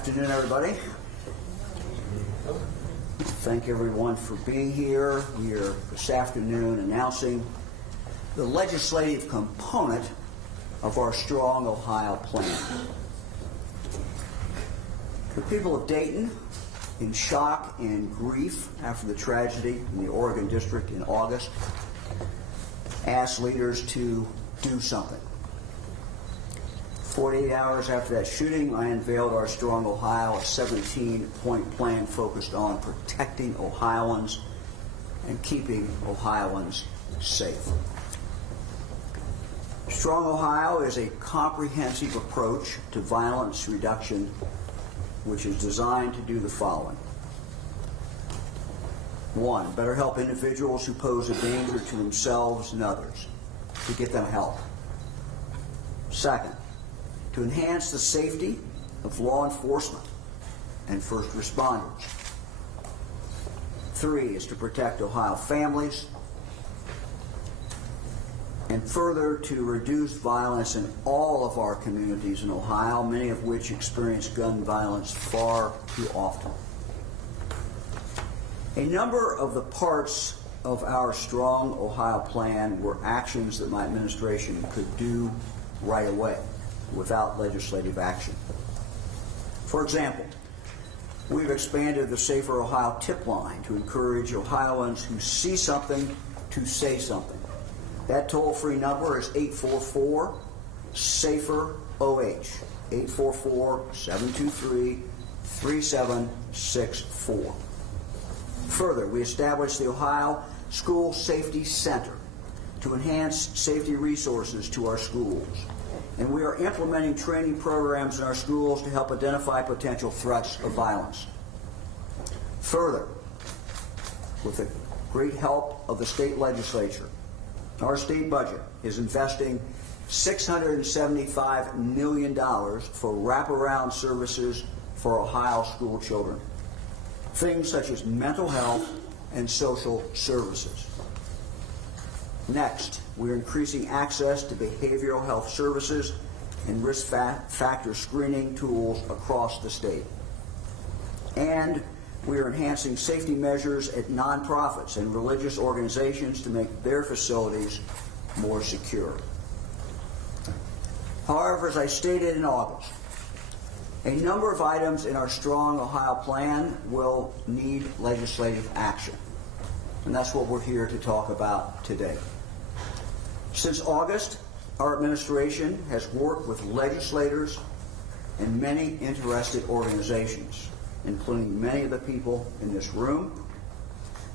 Afternoon, everybody. Thank everyone for being here. We are this afternoon announcing the legislative component of our Strong Ohio plan. The people of Dayton, in shock and grief after the tragedy in the Oregon District in August, asked leaders to do something. 48 hours after that shooting, I unveiled our Strong Ohio, a 17-point plan focused on protecting Ohioans and keeping Ohioans safe. Strong Ohio is a comprehensive approach to violence reduction, which is designed to do the following. 1, better help individuals who pose a danger to themselves and others, to get them help. 2, to enhance the safety of law enforcement and first responders. 3 is to protect Ohio families, and further to reduce violence in all of our communities in Ohio, many of which experience gun violence far too often. A number of the parts of our Strong Ohio plan were actions that my administration could do right away without legislative action. For example, we've expanded the Safer Ohio tip line to encourage Ohioans who see something to say something. That toll-free number is 844-SAFER-OH, 844-723-3764. Further, we established the Ohio School Safety Center to enhance safety resources to our schools. And we are implementing training programs in our schools to help identify potential threats of violence. Further, with the great help of the state legislature, our state budget is investing $675 million for wraparound services for Ohio school children. Things such as mental health and social services. Next, we're increasing access to behavioral health services and risk factor screening tools across the state. And we are enhancing safety measures at nonprofits and religious organizations to make their facilities more secure. However, as I stated in August, a number of items in our Strong Ohio plan will need legislative action. And that's what we're here to talk about today. Since August, our administration has worked with legislators and many interested organizations, including many of the people in this room,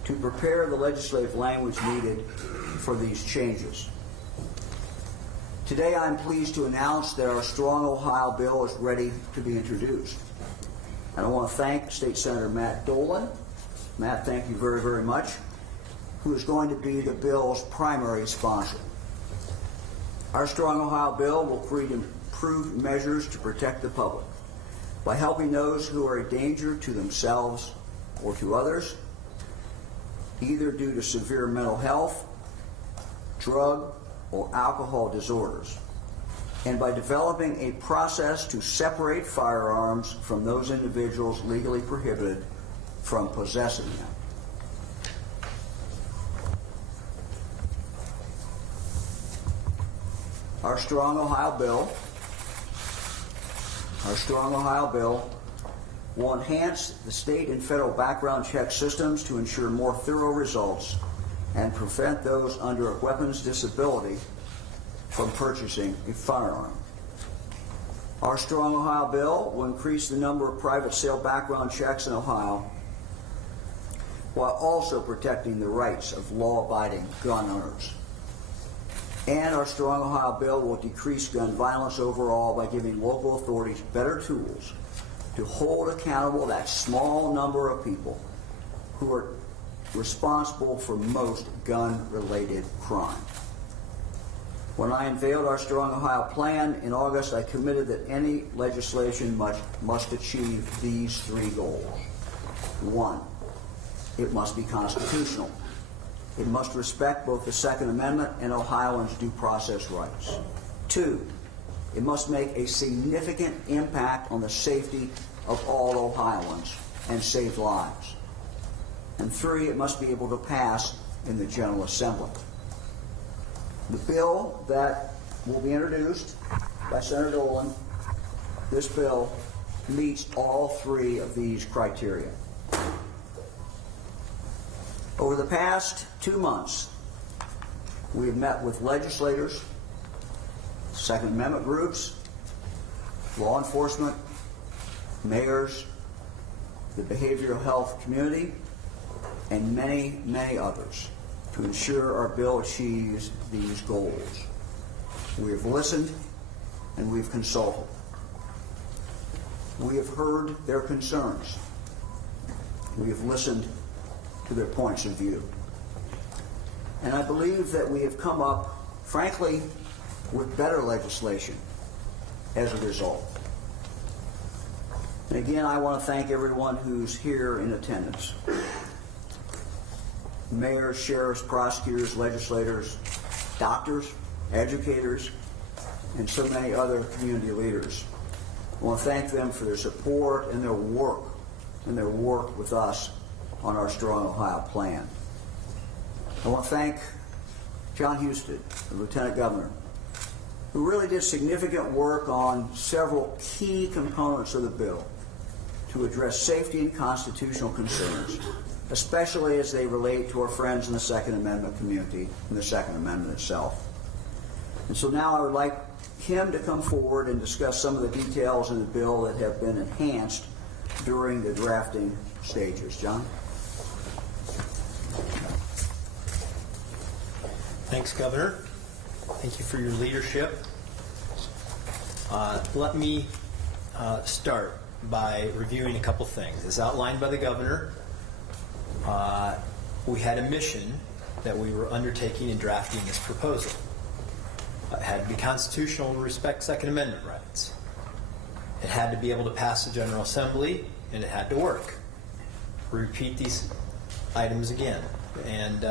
to prepare the legislative language needed for these changes. Today, I'm pleased to announce that our Strong Ohio bill is ready to be introduced. And I want to thank State Senator Matt Dolan. Matt, thank you very, very much, who is going to be the bill's primary sponsor. Our Strong Ohio bill will create improved measures to protect the public by helping those who are a danger to themselves or to others, either due to severe mental health, drug, or alcohol disorders, and by developing a process to separate firearms from those individuals legally prohibited from possessing them. Our Strong Ohio bill will enhance the state and federal background check systems to ensure more thorough results and prevent those under a weapons disability from purchasing a firearm. Our Strong Ohio bill will increase the number of private sale background checks in Ohio while also protecting the rights of law-abiding gun owners. And our Strong Ohio bill will decrease gun violence overall by giving local authorities better tools to hold accountable that small number of people who are responsible for most gun-related crime. When I unveiled our Strong Ohio plan in August, I committed that any legislation must achieve these 3 goals. 1, it must be constitutional. It must respect both the Second Amendment and Ohioans' due process rights. 2, it must make a significant impact on the safety of all Ohioans and save lives. And 3, it must be able to pass in the General Assembly. The bill that will be introduced by Senator DeWine, this bill meets all 3 of these criteria. Over the past 2 months, we have met with legislators, Second Amendment groups, law enforcement, mayors, the behavioral health community, and many, many others to ensure our bill achieves these goals. We have listened and we've consulted. We have heard their concerns. We have listened to their points of view. And I believe that we have come up, frankly, with better legislation as a result. And again, I want to thank everyone who's here in attendance. Mayors, sheriffs, prosecutors, legislators, doctors, educators, and so many other community leaders. I want to thank them for their support and their work with us on our Strong Ohio plan. I want to thank John Husted, the Lieutenant Governor, who really did significant work on several key components of the bill to address safety and constitutional concerns, especially as they relate to our friends in the Second Amendment community and the Second Amendment itself. And so now I would like him to come forward and discuss some of the details in the bill that have been enhanced during the drafting stages. John? Thanks, Governor. Thank you for your leadership. Let me start by reviewing a couple things. As outlined by the Governor, we had a mission that we were undertaking in drafting this proposal. It had to be constitutional and respect Second Amendment rights. It had to be able to pass the General Assembly, and it had to work. Repeat these items again. And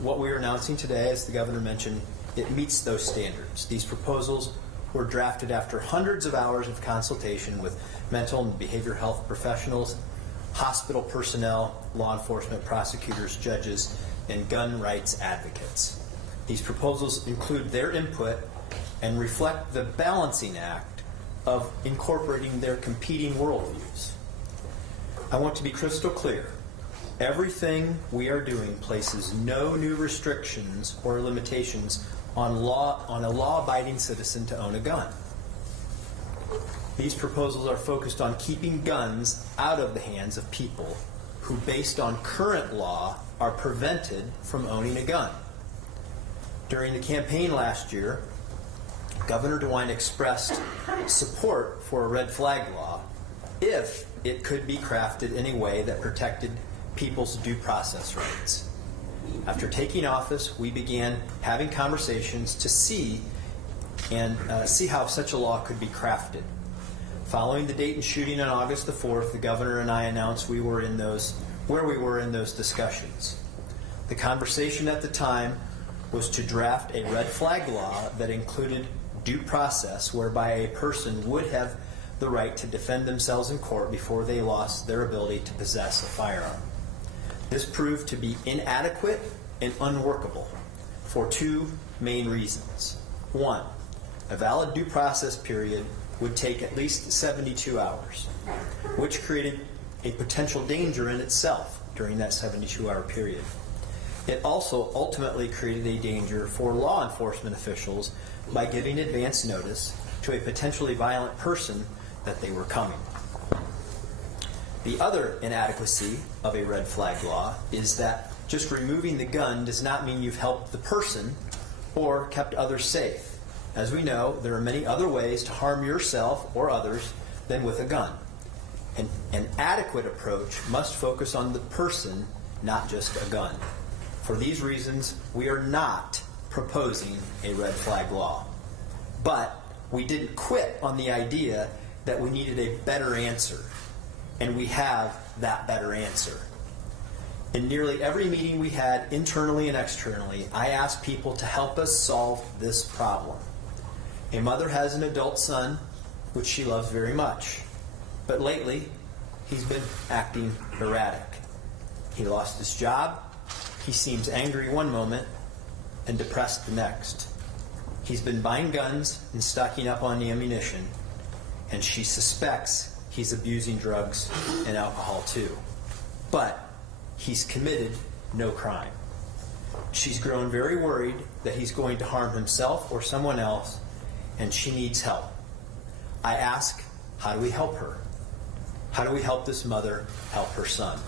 what we are announcing today, as the Governor mentioned, it meets those standards. These proposals were drafted after hundreds of hours of consultation with mental and behavioral health professionals, hospital personnel, law enforcement, prosecutors, judges, and gun rights advocates. These proposals include their input and reflect the balancing act of incorporating their competing worldviews. I want to be crystal clear. Everything we are doing places no new restrictions or limitations on a law-abiding citizen to own a gun. These proposals are focused on keeping guns out of the hands of people who, based on current law, are prevented from owning a gun. During the campaign last year, Governor DeWine expressed support for a red flag law if it could be crafted in a way that protected people's due process rights. After taking office, we began having conversations to see how such a law could be crafted. Following the Dayton shooting on August the 4th, the Governor and I announced where we were in those discussions. The conversation at the time was to draft a red flag law that included due process, whereby a person would have the right to defend themselves in court before they lost their ability to possess a firearm. This proved to be inadequate and unworkable for 2 main reasons. 1, a valid due process period would take at least 72 hours, which created a potential danger in itself during that 72-hour period. It also ultimately created a danger for law enforcement officials by giving advance notice to a potentially violent person that they were coming. The other inadequacy of a red flag law is that just removing the gun does not mean you've helped the person or kept others safe. As we know, there are many other ways to harm yourself or others than with a gun. An adequate approach must focus on the person, not just a gun. For these reasons, we are not proposing a red flag law. But we didn't quit on the idea that we needed a better answer. And we have that better answer. In nearly every meeting we had, internally and externally, I asked people to help us solve this problem. A mother has an adult son, which she loves very much. But lately, he's been acting erratic. He lost his job. He seems angry one moment and depressed the next. He's been buying guns and stocking up on the ammunition, and she suspects he's abusing drugs and alcohol too. But he's committed no crime. She's grown very worried that he's going to harm himself or someone else, and she needs help. I ask, how do we help her? How do we help this mother help her son?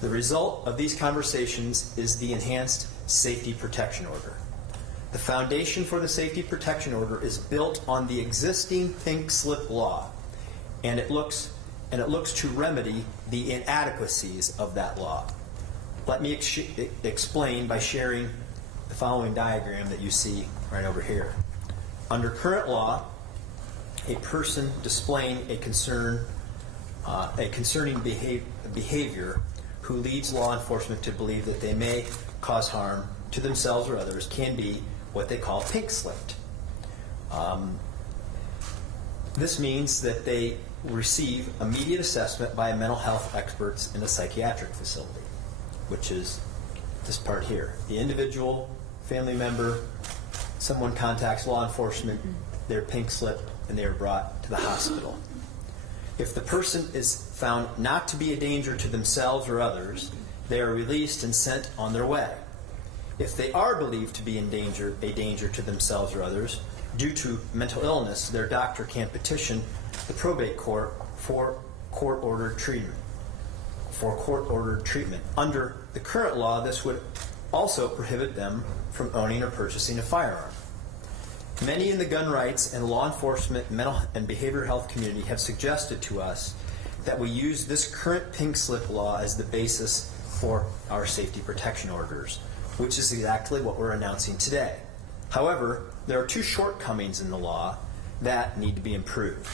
The result of these conversations is the Enhanced Safety Protection Order. The foundation for the Safety Protection Order is built on the existing pink slip law, and it looks to remedy the inadequacies of that law. Let me explain by sharing the following diagram that you see right over here. Under current law, a person displaying a concerning behavior who leads law enforcement to believe that they may cause harm to themselves or others can be what they call pink slipped. This means that they receive immediate assessment by mental health experts in a psychiatric facility, which is this part here. The individual, family member, someone contacts law enforcement, they're pink slipped, and they are brought to the hospital. If the person is found not to be a danger to themselves or others, they are released and sent on their way. If they are believed to be a danger to themselves or others, due to mental illness, their doctor can petition the probate court for court-ordered treatment. Under the current law, this would also prohibit them from owning or purchasing a firearm. Many in the gun rights and law enforcement, mental and behavioral health community have suggested to us that we use this current pink slip law as the basis for our safety protection orders, which is exactly what we're announcing today. However, there are two shortcomings in the law that need to be improved.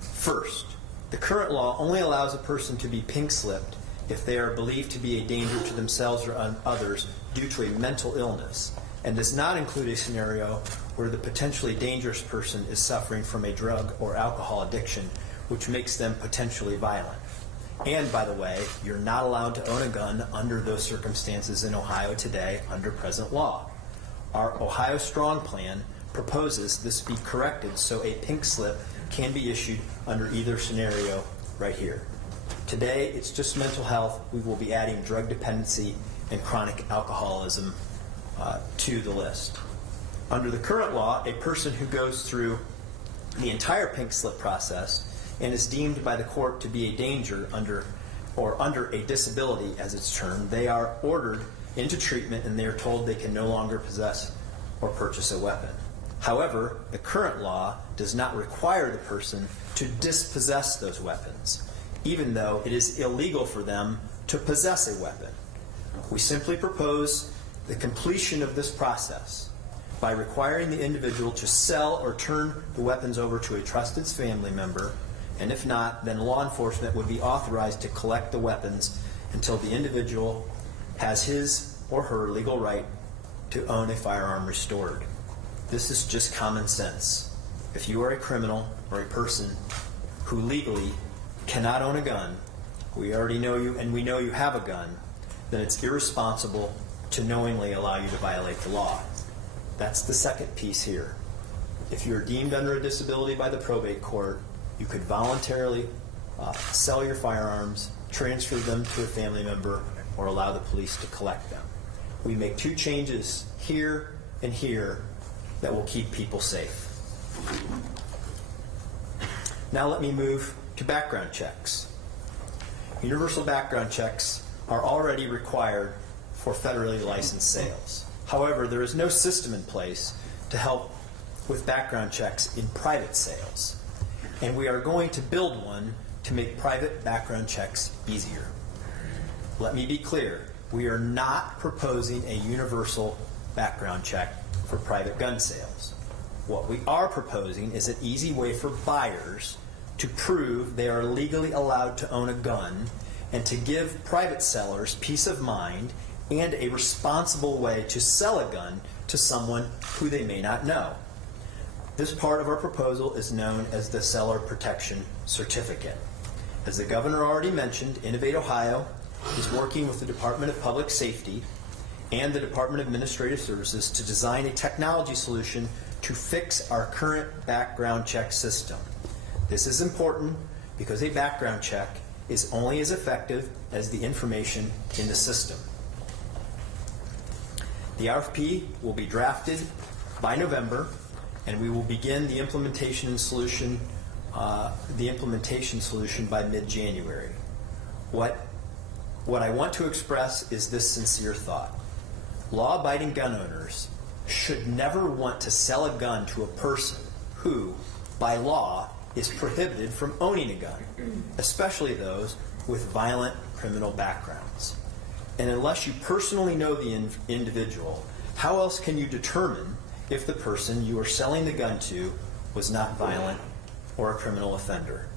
First, the current law only allows a person to be pink slipped if they are believed to be a danger to themselves or others due to a mental illness, and does not include a scenario where the potentially dangerous person is suffering from a drug or alcohol addiction, which makes them potentially violent. And by the way, you're not allowed to own a gun under those circumstances in Ohio today under present law. Our Ohio Strong Plan proposes this be corrected so a pink slip can be issued under either scenario right here. Today, it's just mental health. We will be adding drug dependency and chronic alcoholism to the list. Under the current law, a person who goes through the entire pink slip process and is deemed by the court to be a danger under a disability, as it's termed, they are ordered into treatment and they are told they can no longer possess or purchase a weapon. However, the current law does not require the person to dispossess those weapons, even though it is illegal for them to possess a weapon. We simply propose the completion of this process by requiring the individual to sell or turn the weapons over to a trusted family member, and if not, then law enforcement would be authorized to collect the weapons until the individual has his or her legal right to own a firearm restored. This is just common sense. If you are a criminal or a person who legally cannot own a gun, we already know you and we know you have a gun, then it's irresponsible to knowingly allow you to violate the law. That's the second piece here. If you're deemed under a disability by the probate court, you could voluntarily sell your firearms, transfer them to a family member, or allow the police to collect them. We make two changes here and here that will keep people safe. Now let me move to background checks. Universal background checks are already required for federally licensed sales. However, there is no system in place to help with background checks in private sales, and we are going to build one to make private background checks easier. Let me be clear, we are not proposing a universal background check for private gun sales. What we are proposing is an easy way for buyers to prove they are legally allowed to own a gun and to give private sellers peace of mind and a responsible way to sell a gun to someone who they may not know. This part of our proposal is known as the Seller Protection Certificate. As the governor already mentioned, Innovate Ohio is working with the Department of Public Safety and the Department of Administrative Services to design a technology solution to fix our current background check system. This is important because a background check is only as effective as the information in the system. The RFP will be drafted by November, and we will begin the implementation solution by mid-January. What I want to express is this sincere thought. Law-abiding gun owners should never want to sell a gun to a person who, by law, is prohibited from owning a gun, especially those with violent criminal backgrounds. And unless you personally know the individual, how else can you determine if the person you are selling the gun to was not violent or a criminal offender?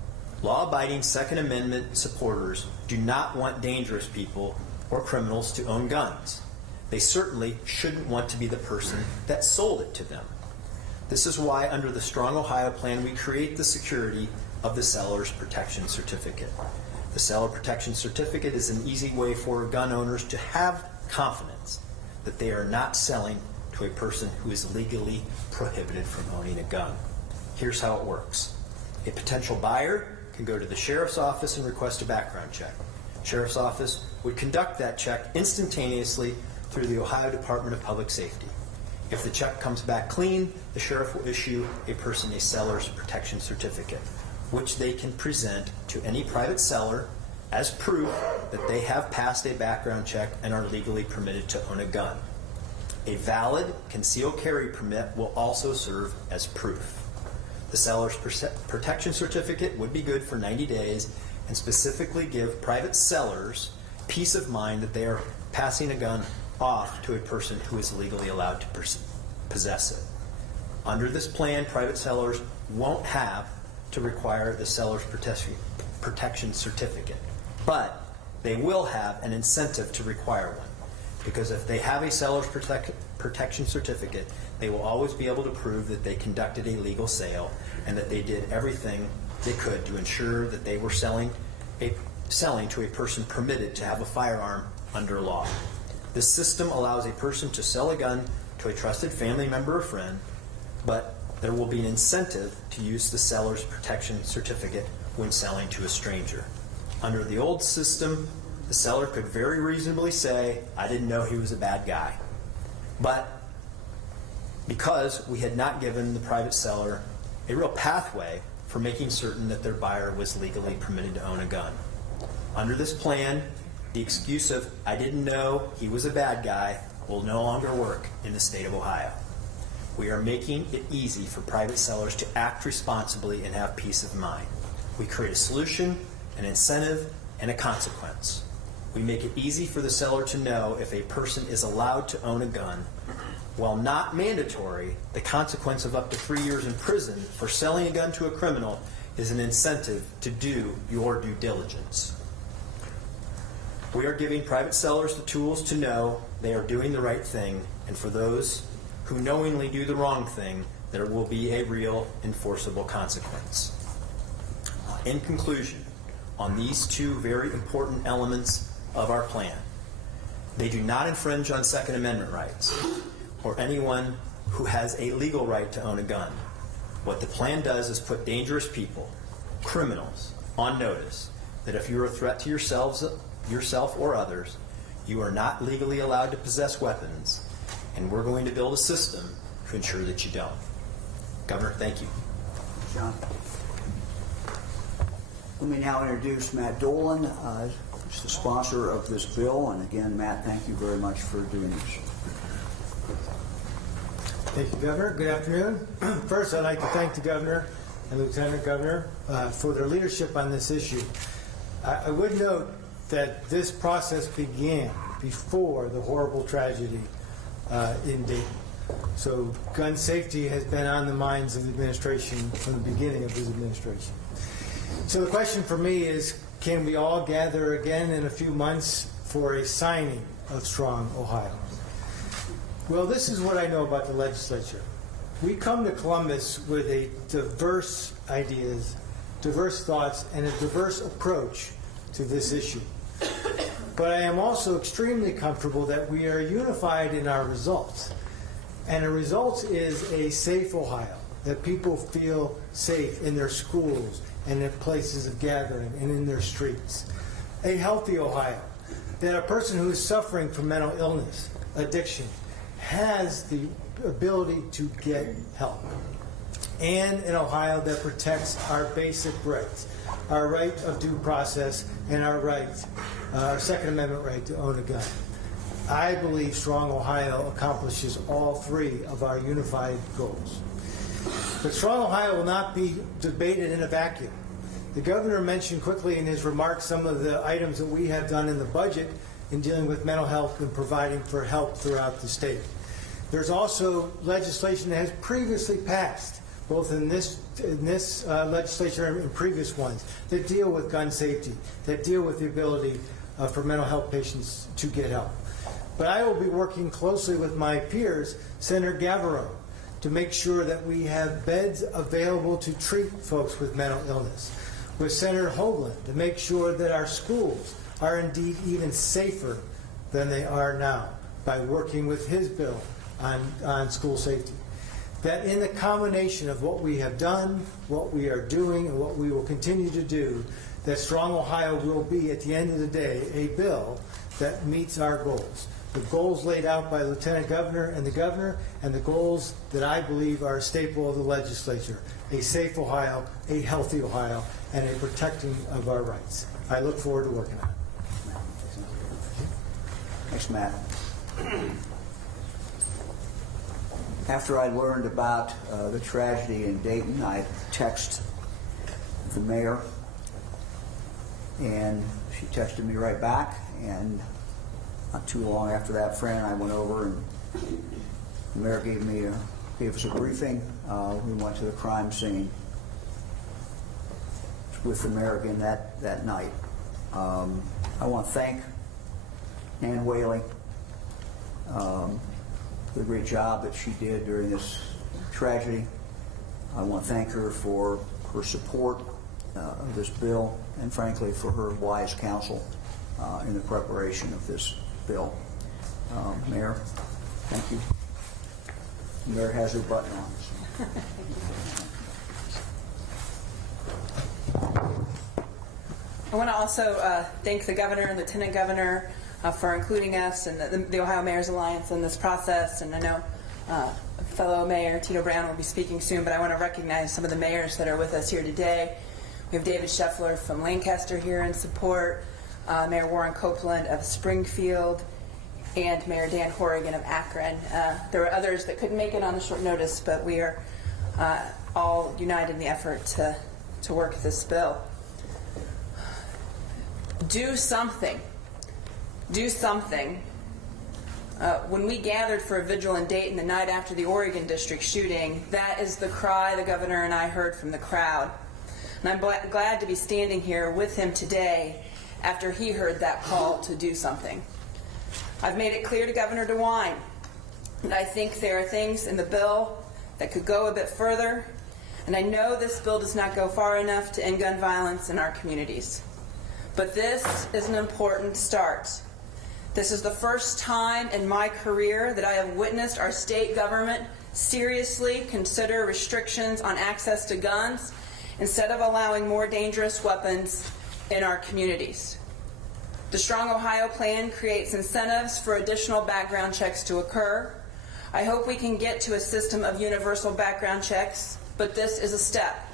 Law-abiding Second Amendment supporters do not want dangerous people or criminals to own guns. They certainly shouldn't want to be the person that sold it to them. This is why, under the Strong Ohio Plan, we create the security of the Seller's Protection Certificate. The Seller Protection Certificate is an easy way for gun owners to have confidence that they are not selling to a person who is legally prohibited from owning a gun. Here's how it works. A potential buyer can go to the sheriff's office and request a background check. Sheriff's office would conduct that check instantaneously through the Ohio Department of Public Safety. If the check comes back clean, the sheriff will issue a person a Seller's Protection Certificate, which they can present to any private seller as proof that they have passed a background check and are legally permitted to own a gun. A valid concealed carry permit will also serve as proof. The Seller's Protection Certificate would be good for 90 days and specifically give private sellers peace of mind that they are passing a gun off to a person who is legally allowed to possess it. Under this plan, private sellers won't have to require the Seller's Protection Certificate, but they will have an incentive to require one, because if they have a Seller's Protection Certificate, they will always be able to prove that they conducted a legal sale and that they did everything they could to ensure that they were selling to a person permitted to have a firearm under law. This system allows a person to sell a gun to a trusted family member or friend, but there will be an incentive to use the Seller's Protection Certificate when selling to a stranger. Under the old system, the seller could very reasonably say, "I didn't know he was a bad guy." But because we had not given the private seller a real pathway for making certain that their buyer was legally permitted to own a gun. Under this plan, the excuse of "I didn't know he was a bad guy" will no longer work in the state of Ohio. We are making it easy for private sellers to act responsibly and have peace of mind. We create a solution, an incentive, and a consequence. We make it easy for the seller to know if a person is allowed to own a gun. While not mandatory, the consequence of up to 3 years in prison for selling a gun to a criminal is an incentive to do your due diligence. We are giving private sellers the tools to know they are doing the right thing, and for those who knowingly do the wrong thing, there will be a real enforceable consequence. In conclusion, on these two very important elements of our plan, they do not infringe on Second Amendment rights or anyone who has a legal right to own a gun. What the plan does is put dangerous people, criminals, on notice that if you're a threat to yourself or others, you are not legally allowed to possess weapons, and we're going to build a system to ensure that you don't. Governor, thank you. John. Let me now introduce Matt Dolan, who's the sponsor of this bill. And again, Matt, thank you very much for doing this. Thank you, Governor. Good afternoon. First, I'd like to thank the Governor and Lieutenant Governor for their leadership on this issue. I would note that this process began before the horrible tragedy in Dayton. So gun safety has been on the minds of the administration from the beginning of his administration. So the question for me is, can we all gather again in a few months for a signing of Strong Ohio? Well, this is what I know about the legislature. We come to Columbus with a diverse ideas diverse thoughts, and a diverse approach to this issue. But I am also extremely comfortable that we are unified in our results. And the results is a safe Ohio, that people feel safe in their schools and in places of gathering and in their streets. A healthy Ohio, that a person who is suffering from mental illness, addiction, has the ability to get help. And an Ohio that protects our basic rights, our right of due process and our right, our Second Amendment right to own a gun. I believe Strong Ohio accomplishes all three of our unified goals. But Strong Ohio will not be debated in a vacuum. The governor mentioned quickly in his remarks some of the items that we have done in the budget in dealing with mental health and providing for help throughout the state. There's also legislation that has previously passed, both in this legislature and in previous ones, that deal with gun safety, that deal with the ability for mental health patients to get help. But I will be working closely with my peers, Senator Gavrone, to make sure that we have beds available to treat folks with mental illness, with Senator Hoagland to make sure that our schools are indeed even safer than they are now by working with his bill on school safety. That in the combination of what we have done, what we are doing, and what we will continue to do, that Strong Ohio will be, at the end of the day, a bill that meets our goals. The goals laid out by Lieutenant Governor, and the goals that I believe are a staple of the legislature: a safe Ohio, a healthy Ohio, and a protecting of our rights. I look forward to working on it. Thanks, Matt. After I learned about the tragedy in Dayton, I texted the mayor, and she texted me right back, and not too long after that, Fran and I went over, and the mayor gave us a briefing. We went to the crime scene with the mayor again that night. I want to thank Ann Whaley for the great job that she did during this tragedy. I want to thank her for her support of this bill, and frankly for her wise counsel in the preparation of this bill. Mayor, thank you. The mayor has her button on. So. I want to also thank the governor and lieutenant governor for including us and the Ohio Mayor's Alliance in this process. And I know fellow Mayor Tito Brown will be speaking soon, but I want to recognize some of the mayors that are with us here today. We have David Scheffler from Lancaster here in support, Mayor Warren Copeland of Springfield, and Mayor Dan Horrigan of Akron. There were others that couldn't make it on the short notice, but we are all united in the effort to work this bill. Do something. Do something. When we gathered for a vigil in Dayton the night after the Oregon district shooting, that is the cry the governor and I heard from the crowd. And I'm glad to be standing here with him today after he heard that call to do something. I've made it clear to Governor DeWine that I think there are things in the bill that could go a bit further, and I know this bill does not go far enough to end gun violence in our communities. But this is an important start. This is the first time in my career that I have witnessed our state government seriously consider restrictions on access to guns instead of allowing more dangerous weapons in our communities. The Strong Ohio plan creates incentives for additional background checks to occur. I hope we can get to a system of universal background checks, but this is a step.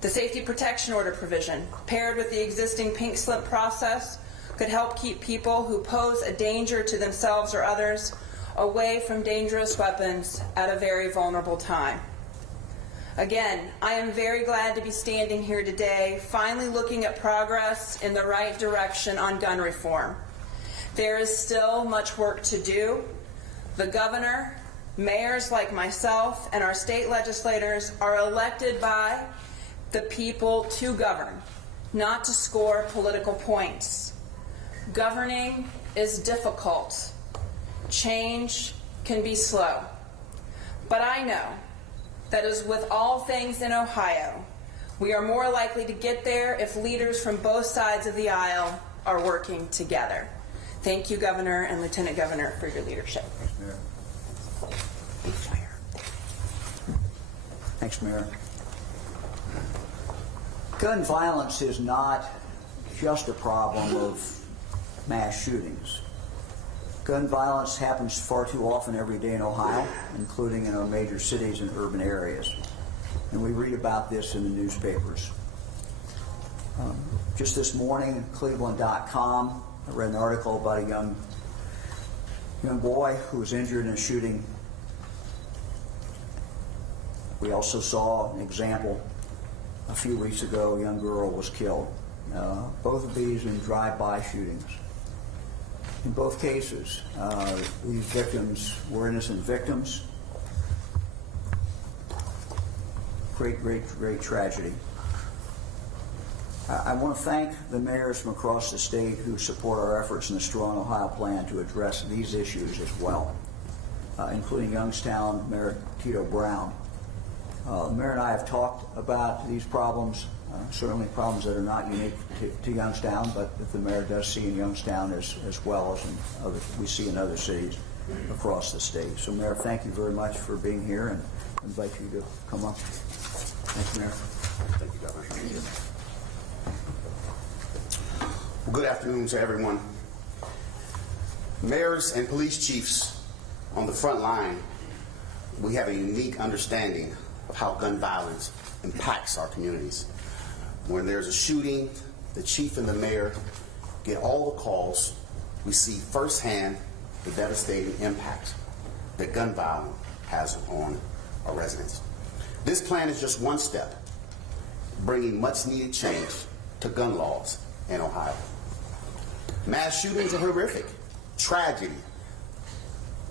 The safety protection order provision, paired with the existing pink slip process, could help keep people who pose a danger to themselves or others away from dangerous weapons at a very vulnerable time. Again, I am very glad to be standing here today, finally looking at progress in the right direction on gun reform. There is still much work to do. The governor, mayors like myself, and our state legislators are elected by the people to govern, not to score political points. Governing is difficult. Change can be slow. But I know that as with all things in Ohio, We are more likely to get there if leaders from both sides of the aisle are working together. Thank you, Governor and Lieutenant Governor, for your leadership. Thanks, Mayor. Thanks, Mayor. Gun violence is not just a problem of mass shootings. Gun violence happens far too often every day in Ohio, including in our major cities and urban areas. And we read about this in the newspapers. Just this morning, Cleveland.com, I read an article about a young boy who was injured in a shooting. We also saw an example a few weeks ago. A young girl was killed. Both of these in drive-by shootings. In both cases, these victims were innocent victims. Great, great, great tragedy. I want to thank the mayors from across the state who support our efforts in the Strong Ohio Plan to address these issues as well, including Youngstown Mayor Tito Brown. The mayor and I have talked about these problems, certainly problems that are not unique to Youngstown, but that the mayor does see in Youngstown as well as we see in other cities across the state. So, Mayor, thank you very much for being here, and I invite you to come up. Thanks, Mayor. Thank you, Governor. Thank you. Well, good afternoon to everyone. Mayors and police chiefs on the front line, we have a unique understanding of how gun violence impacts our communities. When there's a shooting, the chief and the mayor get all the calls. We see firsthand the devastating impact that gun violence has on our residents. This plan is just one step, bringing much needed change to gun laws in Ohio. Mass shootings are horrific, tragedy,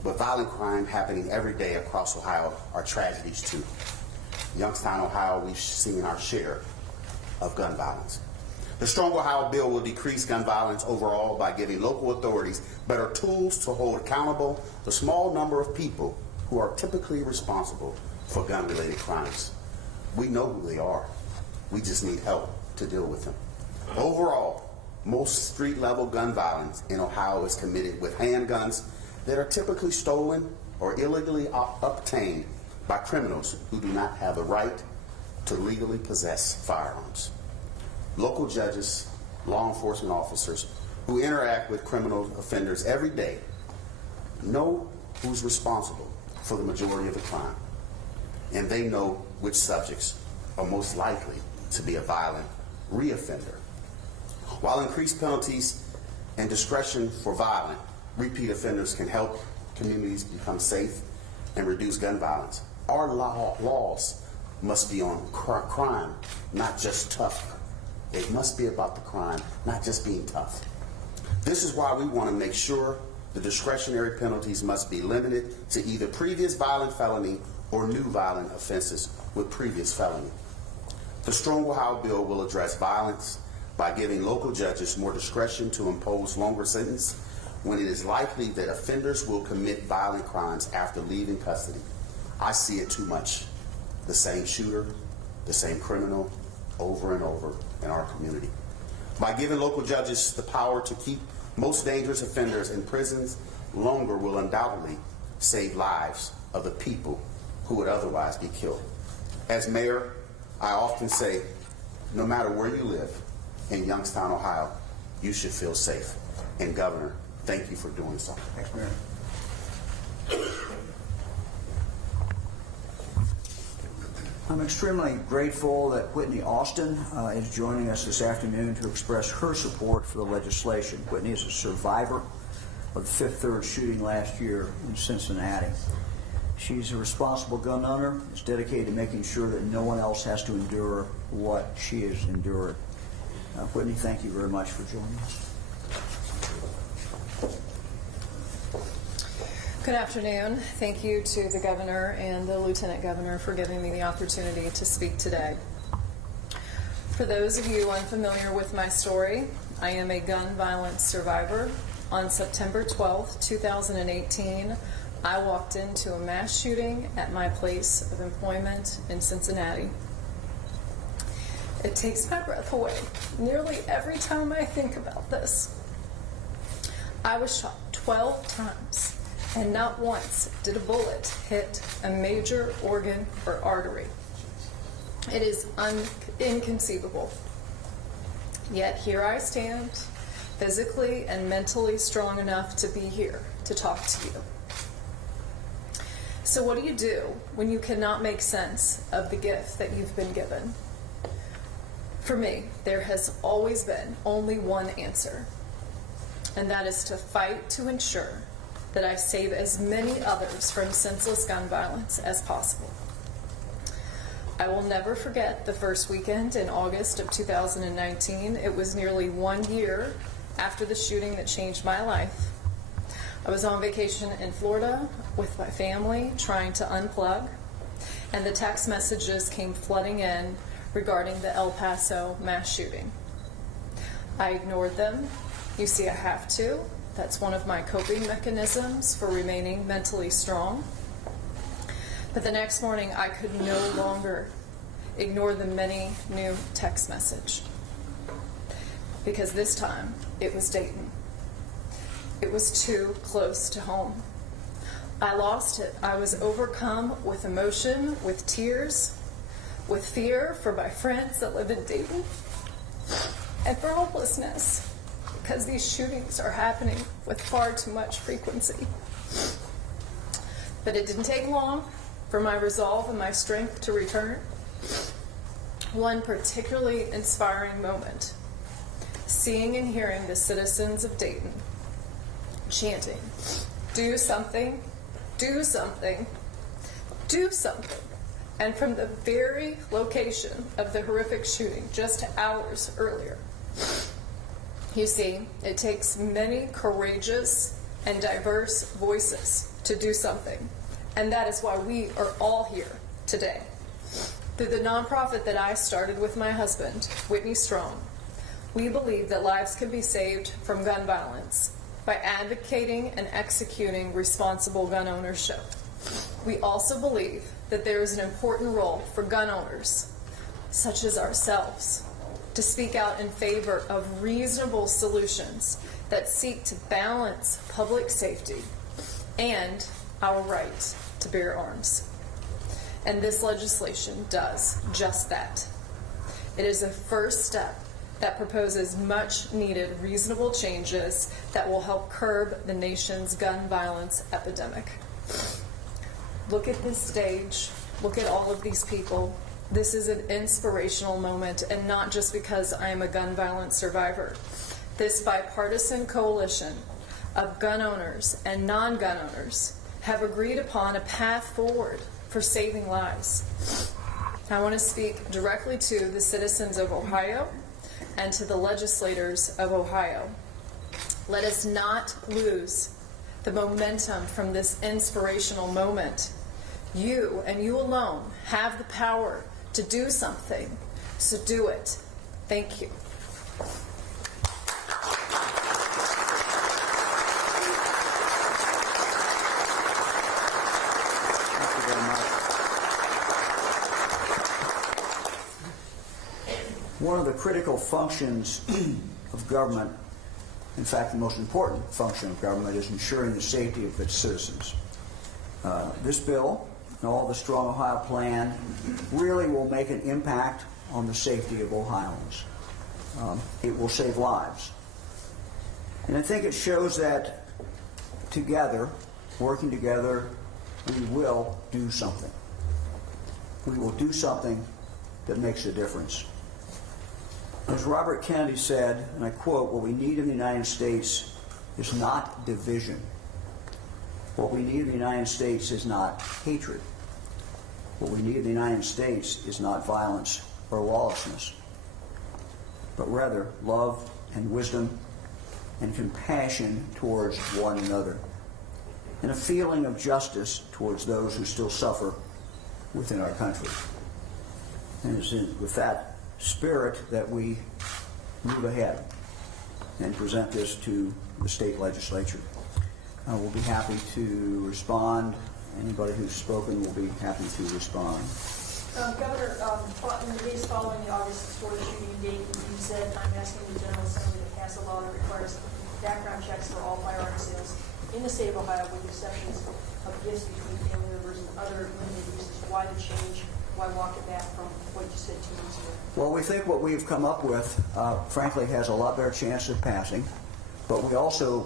but violent crime happening every day across Ohio are tragedies too. Youngstown, Ohio, we've seen our share of gun violence. The Strong Ohio bill will decrease gun violence overall by giving local authorities better tools to hold accountable the small number of people who are typically responsible for gun-related crimes. We know who they are. We just need help to deal with them. Overall, most street-level gun violence in Ohio is committed with handguns that are typically stolen or illegally obtained by criminals who do not have the right to legally possess firearms. Local judges, law enforcement officers who interact with criminal offenders every day know who's responsible for the majority of the crime, and they know which subjects are most likely to be a violent reoffender. While increased penalties and discretion for violent repeat offenders can help communities become safe and reduce gun violence, our laws must be on crime, not just tough. They must be about the crime, not just being tough. This is why we want to make sure the discretionary penalties must be limited to either previous violent felony or new violent offenses with previous felony. The Strong Ohio bill will address violence by giving local judges more discretion to impose longer sentences when it is likely that offenders will commit violent crimes after leaving custody. I see it too much. The same shooter, the same criminal, over and over in our community. By giving local judges the power to keep most dangerous offenders in prisons longer will undoubtedly save lives of the people who would otherwise be killed. As mayor, I often say, no matter where you live in Youngstown, Ohio, you should feel safe. And Governor, thank you for doing so. Thanks, Mayor. I'm extremely grateful that Whitney Austin is joining us this afternoon to express her support for the legislation. Whitney is a survivor of the Fifth Third shooting last year in Cincinnati. She's a responsible gun owner, is dedicated to making sure that no one else has to endure what she has endured. Whitney, thank you very much for joining us. Good afternoon. Thank you to the Governor and the Lieutenant Governor for giving me the opportunity to speak today. For those of you unfamiliar with my story, I am a gun violence survivor. On September 12, 2018, I walked into a mass shooting at my place of employment in Cincinnati. It takes my breath away nearly every time I think about this. I was shot 12 times, and not once did a bullet hit a major organ or artery. It is inconceivable. Yet here I stand, physically and mentally strong enough to be here to talk to you. So what do you do when you cannot make sense of the gift that you've been given? For me, there has always been only one answer, and that is to fight to ensure that I save as many others from senseless gun violence as possible. I will never forget the first weekend in August of 2019. It was nearly 1 year after the shooting that changed my life. I was on vacation in Florida with my family, trying to unplug, and the text messages came flooding in regarding the El Paso mass shooting. I ignored them. You see, I have to. That's one of my coping mechanisms for remaining mentally strong. But the next morning, I could no longer ignore the many new text messages, because this time it was Dayton. It was too close to home. I lost it. I was overcome with emotion, with tears, with fear for my friends that live in Dayton, and for hopelessness, because these shootings are happening with far too much frequency. But it didn't take long for my resolve and my strength to return. One particularly inspiring moment, seeing and hearing the citizens of Dayton chanting, "Do something, do something, do something." And from the very location of the horrific shooting just hours earlier. You see, it takes many courageous and diverse voices to do something. And that is why we are all here today. Through the nonprofit that I started with my husband, Whitney Strong, we believe that lives can be saved from gun violence by advocating and executing responsible gun ownership. We also believe that there is an important role for gun owners, such as ourselves, to speak out in favor of reasonable solutions that seek to balance public safety and our right to bear arms. And this legislation does just that. It is a first step that proposes much needed reasonable changes that will help curb the nation's gun violence epidemic. Look at this stage. Look at all of these people. This is an inspirational moment, and not just because I am a gun violence survivor. This bipartisan coalition of gun owners and non-gun owners have agreed upon a path forward for saving lives. I want to speak directly to the citizens of Ohio and to the legislators of Ohio. Let us not lose the momentum from this inspirational moment. You and you alone have the power to do something, so do it. Thank you. Thank you very much. One of the critical functions of government, in fact, the most important function of government, is ensuring the safety of its citizens. This bill and all the Strong Ohio Plan really will make an impact on the safety of Ohioans. It will save lives. And I think it shows that together, working together, we will do something. We will do something that makes a difference. As Robert Kennedy said, and I quote, "What we need in the United States is not division. What we need in the United States is not hatred. What we need in the United States is not violence or lawlessness, but rather love and wisdom and compassion towards one another, and a feeling of justice towards those who still suffer within our country." And it's with that spirit that we move ahead and present this to the state legislature. We'll be happy to respond. Anybody who's spoken will be happy to respond. Governor, in the days following the August 4th shooting date, you said, "I'm asking the General Assembly to pass a law that requires background checks for all firearm sales in the state of Ohio, with exceptions of gifts between family members and other limited uses." Why the change? Why walk it back from what you said 2 months ago? Well, we think what we've come up with, frankly, has a lot better chance of passing. But we also,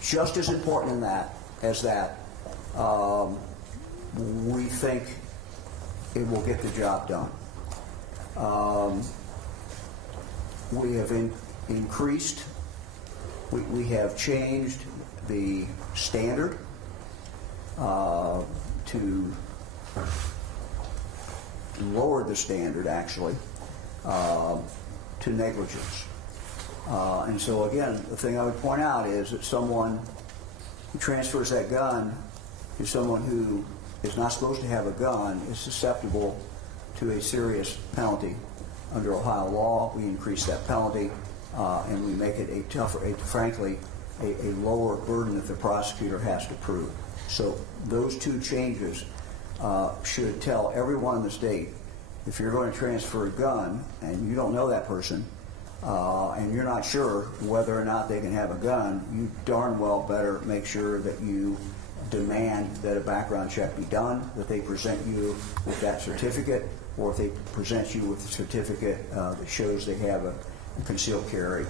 just as important in that, we think it will get the job done. We have increased, we have changed the standard to lower the standard, actually, to negligence. And so, again, the thing I would point out is that someone who transfers that gun to someone who is not supposed to have a gun is susceptible to a serious penalty. Under Ohio law, we increase that penalty, and we make it frankly, a lower burden that the prosecutor has to prove. So those two changes should tell everyone in the state, if you're going to transfer a gun and you don't know that person, and you're not sure whether or not they can have a gun, you darn well better make sure that you demand that a background check be done, that they present you with that certificate, or if they present you with a certificate that shows they have a concealed carry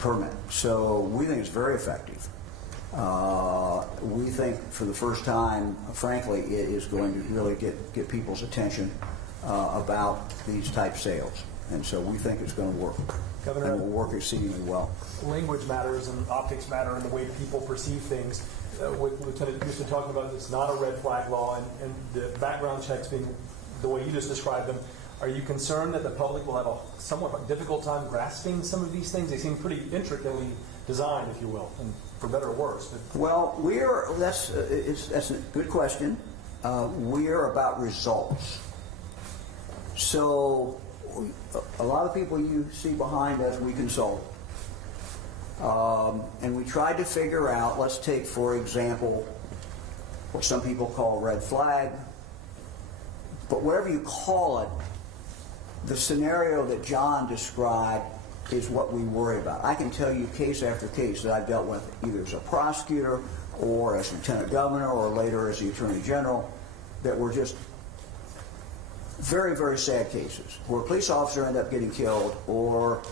permit. So we think it's very effective. We think for the first time, frankly, it is going to really get people's attention about these type sales. And so we think it's going to work. Governor, and will work exceedingly well. Language matters and optics matter in the way people perceive things. With Lieutenant Houston talking about it's not a red flag law and the background checks being the way you just described them, are you concerned that the public will have a somewhat difficult time grasping some of these things? They seem pretty intricately designed, if you will, and for better or worse. But well, that's a good question. We're about results. So a lot of people you see behind us, we consult. And we tried to figure out, let's take, for example, what some people call red flag, but whatever you call it, the scenario that John described is what we worry about. I can tell you case after case that I've dealt with, either as a prosecutor or as lieutenant governor or later as the attorney general, that were just very, very sad cases where a police officer ended up getting killed, or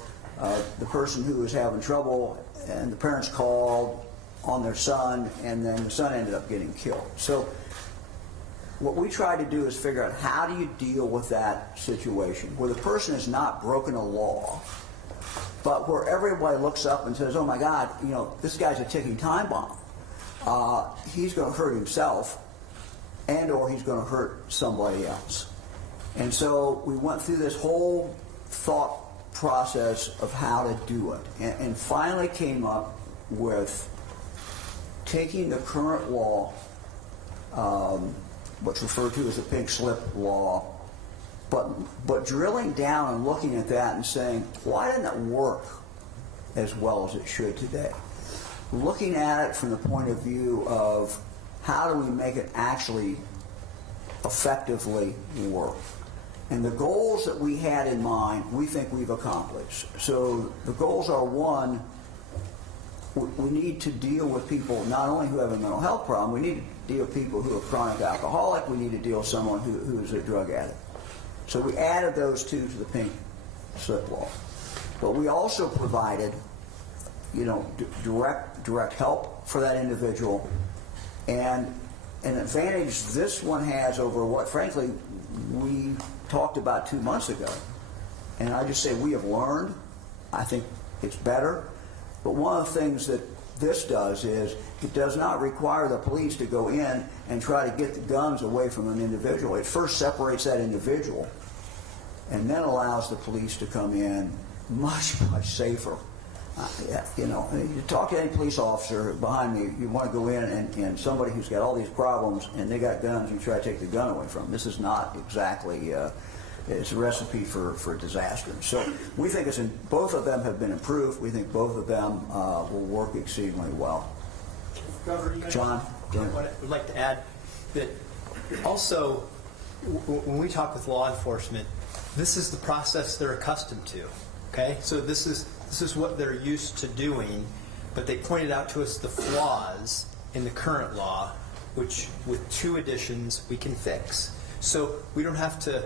the person who was having trouble and the parents called on their son, and then the son ended up getting killed. So what we try to do is figure out, how do you deal with that situation where the person has not broken a law, but where everybody looks up and says, oh my God, you know, this guy's a ticking time bomb. He's going to hurt himself, and or he's going to hurt somebody else. And so we went through this whole thought process of how to do it, and finally came up with taking the current law, what's referred to as the pink slip law, but drilling down and looking at that and saying, why didn't it work as well as it should today? Looking at it from the point of view of how do we make it actually effectively work. And the goals that we had in mind, we think we've accomplished. So the goals are, one, we need to deal with people not only who have a mental health problem, we need to deal with people who are chronic alcoholic, we need to deal with someone who's a drug addict. So we added those two to the pink slip law. But we also provided, you know, direct help for that individual. And an advantage this one has over what, frankly, we talked about 2 months ago. And I just say we have learned. I think it's better. But one of the things that this does is it does not require the police to go in and try to get the guns away from an individual. It first separates that individual and then allows the police to come in much, much safer. You know, you talk to any police officer behind me, you want to go in and somebody who's got all these problems and they got guns, you try to take the gun away from them. This is not exactly, it's a recipe for disaster. So we think both of them have been improved. We think both of them will work exceedingly well. Governor, John? I would like to add that also when we talk with law enforcement, this is the process they're accustomed to. Okay, so this is what they're used to doing, but they pointed out to us the flaws in the current law, which with 2 additions we can fix. So we don't have to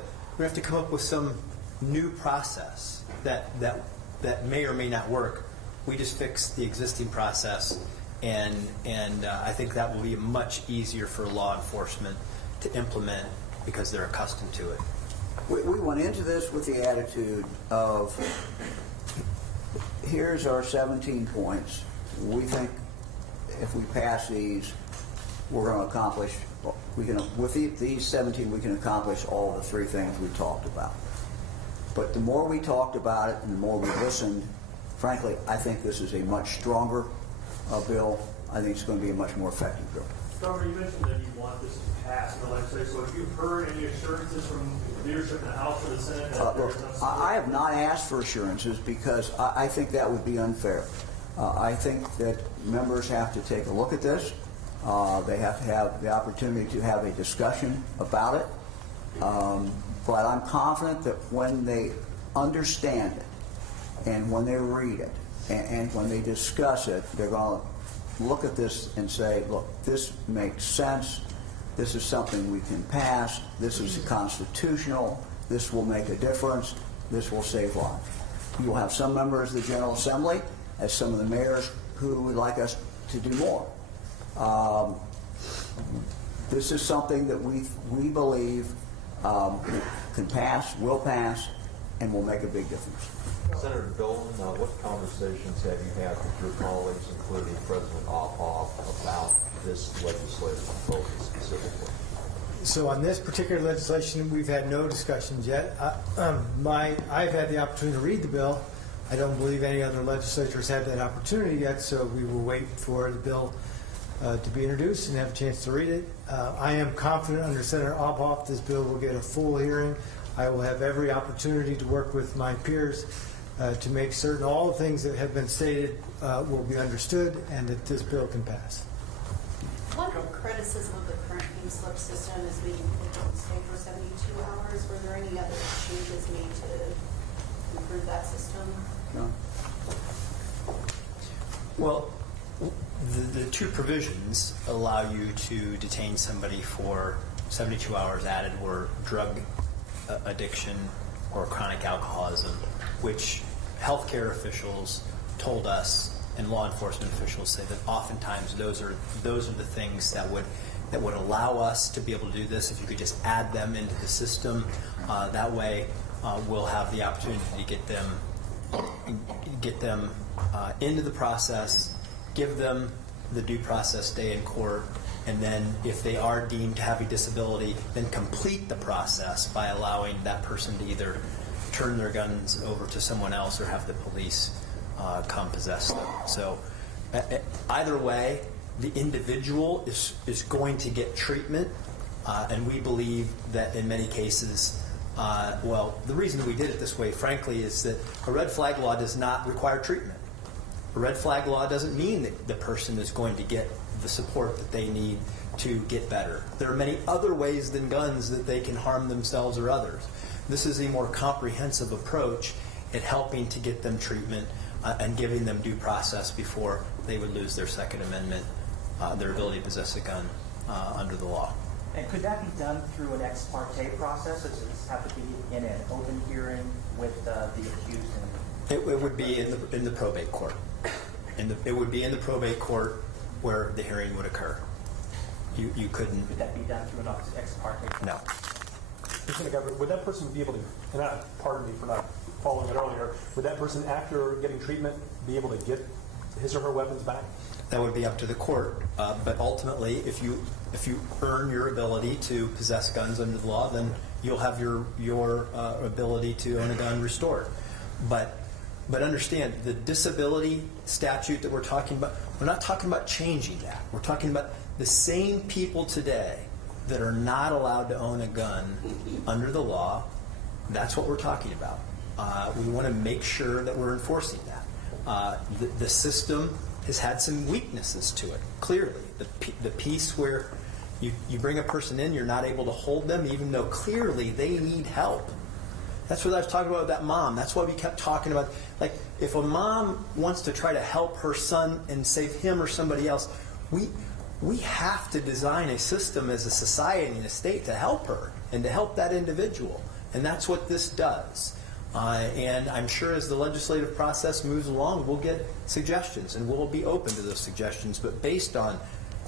come up with some new process that may or may not work. We just fix the existing process, and I think that will be much easier for law enforcement to implement because they're accustomed to it. We went into this with the attitude of, here's our 17 points. We think if we pass these, we're going to accomplish, with these 17, we can accomplish all the 3 things we talked about. But the more we talked about it and the more we listened, frankly, I think this is a much stronger bill. I think it's going to be a much more effective bill. Governor, you mentioned that you want this to pass in the legislature. So have you heard any assurances from leadership in the House or the Senate? Look, I have not asked for assurances because I think that would be unfair. I think that members have to take a look at this. They have to have the opportunity to have a discussion about it. But I'm confident that when they understand it and when they read it and when they discuss it, they're going to look at this and say, look, this makes sense. This is something we can pass. This is constitutional. This will make a difference. This will save lives. You will have some members of the General Assembly, as some of the mayors, who would like us to do more. This is something that we believe can pass, will pass, and will make a big difference. Senator Dolan, what conversations have you had with your colleagues, including President Ossoff, about this legislative proposal specifically? So on this particular legislation, we've had no discussions yet. I've had the opportunity to read the bill. I don't believe any other legislators had that opportunity yet, so we will wait for the bill to be introduced and have a chance to read it. I am confident under Senator Ossoff this bill will get a full hearing. I will have every opportunity to work with my peers to make certain all the things that have been stated will be understood and that this bill can pass. One criticism of the current slip system is being able to stay for 72 hours. Were there any other changes made to improve that system? No. Well, the 2 provisions allow you to detain somebody for 72 hours added were drug addiction or chronic alcoholism, which healthcare officials told us and law enforcement officials say that oftentimes those are the things that would allow us to be able to do this. If you could just add them into the system, that way we'll have the opportunity to get them into the process, give them the due process day in court, and then if they are deemed to have a disability, then complete the process by allowing that person to either turn their guns over to someone else or have the police come possess them. So either way, the individual is going to get treatment, and we believe that in many cases, the reason we did it this way, frankly, is that a red flag law does not require treatment. A red flag law doesn't mean that the person is going to get the support that they need to get better. There are many other ways than guns that they can harm themselves or others. This is a more comprehensive approach at helping to get them treatment and giving them due process before they would lose their Second Amendment, their ability to possess a gun under the law. And could that be done through an ex parte process, or does this have to be in an open hearing with the accused? It would be in the probate court. It would be in the probate court where the hearing would occur. You couldn't. Would that be done through an ex parte? No. Lieutenant Governor, would that person be able to, and pardon me for not following it earlier, would that person, after getting treatment, be able to get his or her weapons back? That would be up to the court. But ultimately, if you earn your ability to possess guns under the law, then you'll have your ability to own a gun restored. But understand, the disability statute that we're talking about, we're not talking about changing that. We're talking about the same people today that are not allowed to own a gun under the law. That's what we're talking about. We want to make sure that we're enforcing that. The system has had some weaknesses to it, clearly. The piece where You bring a person in, you're not able to hold them, even though clearly they need help. That's what I was talking about with that mom. That's why we kept talking about, like, if a mom wants to try to help her son and save him or somebody else, we have to design a system as a society and a state to help her and to help that individual. And that's what this does. And I'm sure as the legislative process moves along, we'll get suggestions, and we'll be open to those suggestions, but based on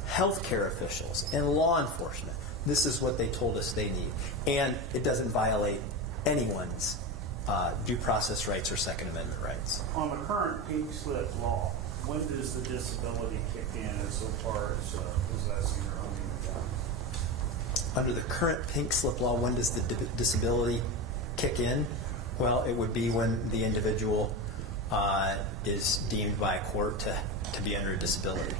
healthcare officials and law enforcement, this is what they told us they need. And it doesn't violate anyone's due process rights or Second Amendment rights. On the current pink slip law, when does the disability kick in as so far as possessing or owning a gun? Under the current pink slip law, when does the disability kick in? Well, it would be when the individual is deemed by a court to be under a disability.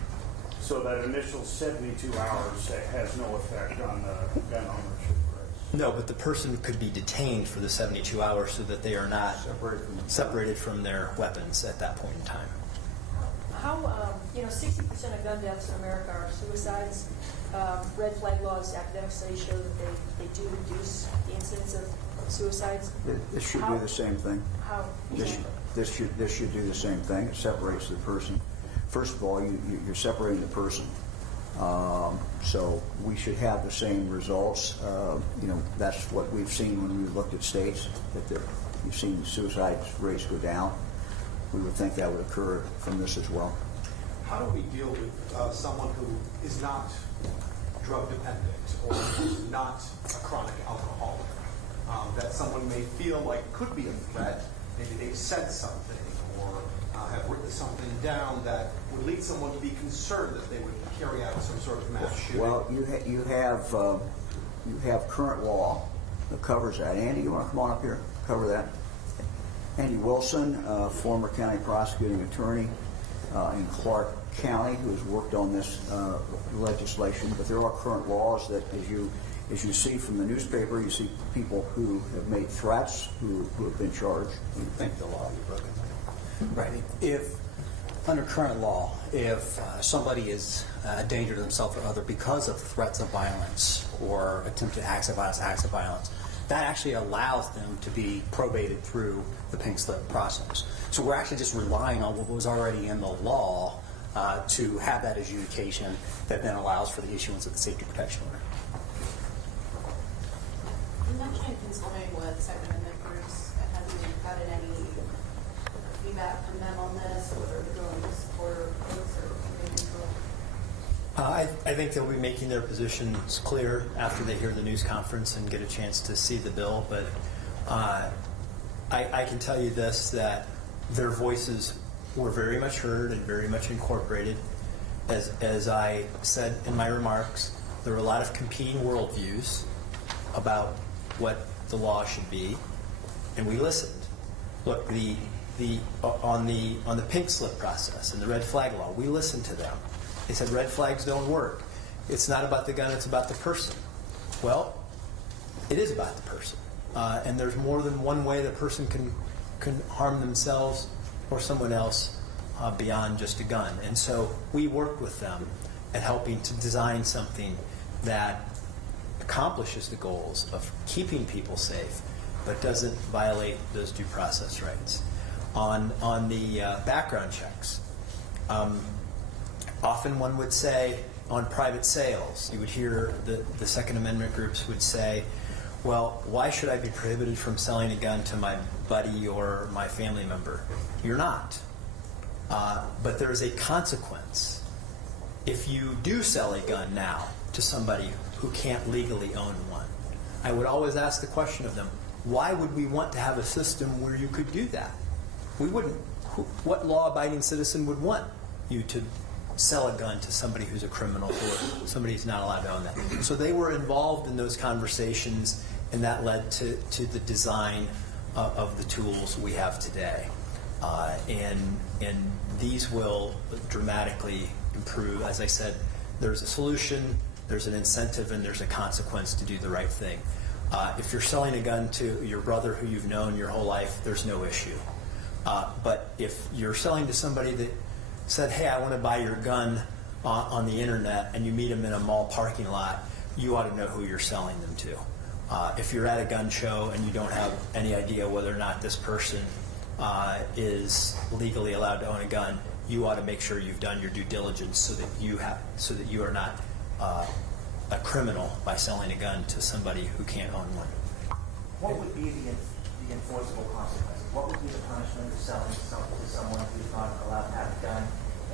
So that initial 72 hours has no effect on the gun ownership rights? No, but the person could be detained for the 72 hours so that they are not separated from their weapons at that point in time. How, 60% of gun deaths in America are suicides. Red flag laws, academic studies show that they do reduce the incidence of suicides. This should do the same thing. How? This should do the same thing. It separates the person. First of all, you're separating the person. So we should have the same results. That's what we've seen when we looked at states, that you've seen suicide rates go down. We would think that would occur from this as well. How do we deal with someone who is not drug dependent or is not a chronic alcoholic? That someone may feel like could be a threat. Maybe they've said something or have written something down that would lead someone to be concerned that they would carry out some sort of mass shooting. Well, you have current law that covers that. Andy, you want to come on up here? Cover that. Andy Wilson, former county prosecuting attorney in Clark County, who has worked on this legislation. But there are current laws that, as you see from the newspaper, you see people who have made threats, who have been charged. You think the law is broken. Right. If, under current law, if somebody is a danger to themselves or other because of threats of violence or attempted acts of violence, that actually allows them to be probated through the pink slip process. So we're actually just relying on what was already in the law to have that adjudication that then allows for the issuance of the safety protection order. You mentioned consulting with Second Amendment groups. Have you gotten any feedback from them on this, whether they're going to support or oppose or neutral? I think they'll be making their positions clear after they hear the news conference and get a chance to see the bill. But I can tell you this, that their voices were very much heard and very much incorporated. As I said in my remarks, there were a lot of competing worldviews about what the law should be, and we listened. Look, on the pink slip process and the red flag law, we listened to them. They said red flags don't work. It's not about the gun, it's about the person. Well, it is about the person. And there's more than one way the person can harm themselves or someone else beyond just a gun. And so we worked with them at helping to design something that accomplishes the goals of keeping people safe, but doesn't violate those due process rights. On the background checks, often one would say on private sales, you would hear the Second Amendment groups would say, well, why should I be prohibited from selling a gun to my buddy or my family member? You're not. But there is a consequence. If you do sell a gun now to somebody who can't legally own one, I would always ask the question of them, why would we want to have a system where you could do that? We wouldn't. What law-abiding citizen would want you to sell a gun to somebody who's a criminal or somebody who's not allowed to own that? So they were involved in those conversations, and that led to the design of the tools we have today. And these will dramatically improve. As I said, there's a solution, there's an incentive, and there's a consequence to do the right thing. If you're selling a gun to your brother who you've known your whole life, there's no issue. But if you're selling to somebody that said, hey, I want to buy your gun on the internet and you meet them in a mall parking lot, you ought to know who you're selling them to. If you're at a gun show and you don't have any idea whether or not this person is legally allowed to own a gun, you ought to make sure you've done your due diligence so that you are not a criminal by selling a gun to somebody who can't own one. What would be the enforceable consequences? What would be the punishment of selling something to someone who's not allowed to have a gun?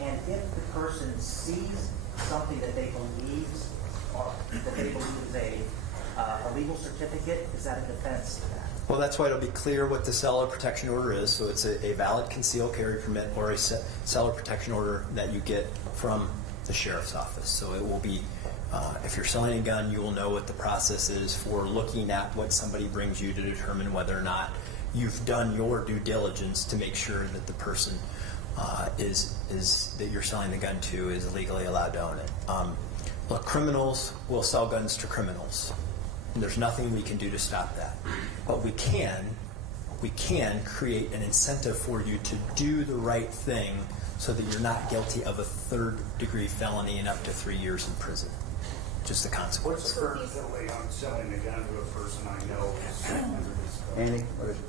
And if the person sees something that they believe is a legal certificate, is that a defense to that? Well, that's why it'll be clear what the seller protection order is. So it's a valid concealed carry permit or a seller protection order that you get from the sheriff's office. So it will be, if you're selling a gun, you will know what the process is for looking at what somebody brings you to determine whether or not you've done your due diligence to make sure that the person that you're selling the gun to is legally allowed to own it. Look, criminals will sell guns to criminals. And there's nothing we can do to stop that. But we can create an incentive for you to do the right thing so that you're not guilty of a third-degree felony and up to 3 years in prison. Just the consequence. What's the current penalty on selling a gun to a person I know is under this code? Andy, what is it?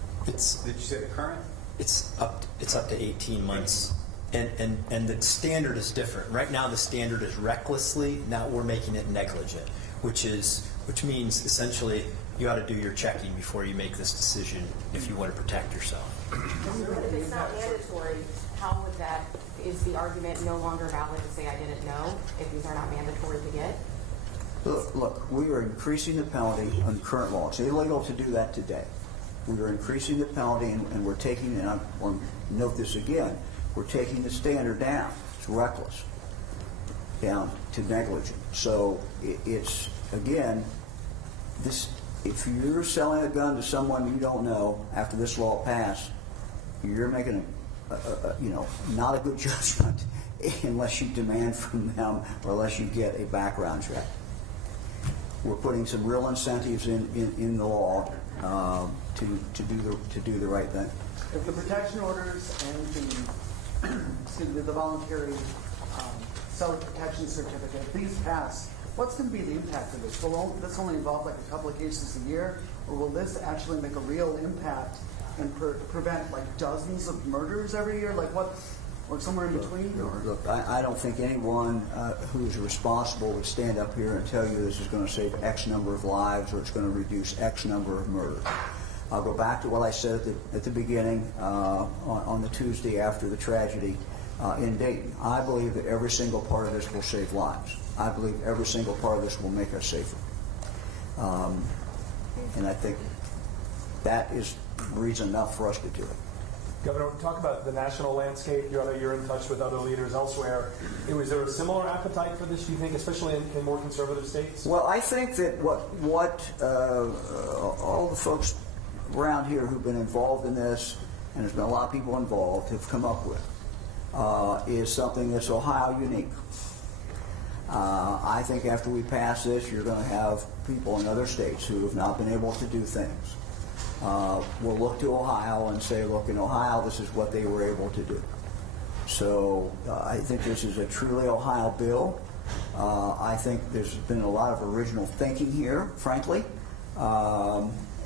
Did you say the current? It's up to 18 months. And the standard is different. Right now the standard is recklessly, now we're making it negligent, which means essentially you ought to do your checking before you make this decision if you want to protect yourself. If it's not mandatory, how would that, is the argument no longer valid to say I didn't know if these are not mandatory to get? Look, we are increasing the penalty on current law. It's illegal to do that today. We are increasing the penalty, and we're taking, and I want to note this again, we're taking the standard down. It's reckless, down to negligent. So it's, again, if you're selling a gun to someone you don't know after this law passed, you're making not a good judgment unless you demand from them or unless you get a background check. We're putting some real incentives in the law to do the right thing. If the protection orders and the voluntary seller protection certificate, if these pass, what's going to be the impact of this? Will this only involve like a couple of cases a year, or will this actually make a real impact and prevent like dozens of murders every year? Like what, or somewhere in between? Look, I don't think anyone who's responsible would stand up here and tell you this is going to save X number of lives or it's going to reduce X number of murders. I'll go back to what I said at the beginning on the Tuesday after the tragedy in Dayton. I believe that every single part of this will save lives. I believe every single part of this will make us safer. And I think that is reason enough for us to do it. Governor, talk about the national landscape. You're in touch with other leaders elsewhere. Was there a similar appetite for this, do you think, especially in more conservative states? Well, I think that what all the folks around here who've been involved in this, and there's been a lot of people involved, have come up with is something that's Ohio unique. I think after we pass this, you're going to have people in other states who have not been able to do things. We'll look to Ohio and say, look, in Ohio, this is what they were able to do. So I think this is a truly Ohio bill. I think there's been a lot of original thinking here, frankly.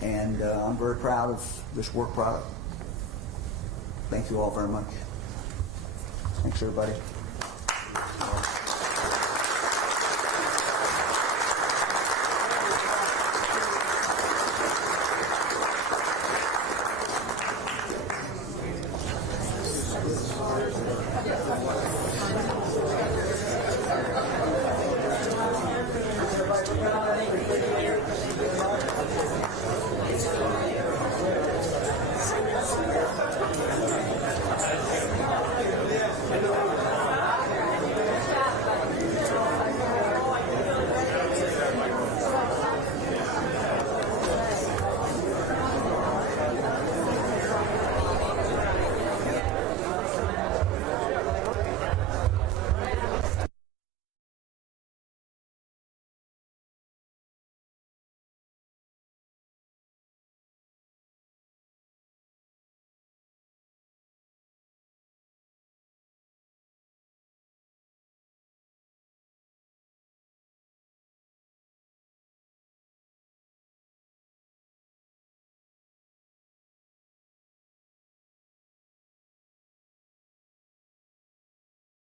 And I'm very proud of this work product. Thank you all very much. Thanks, everybody.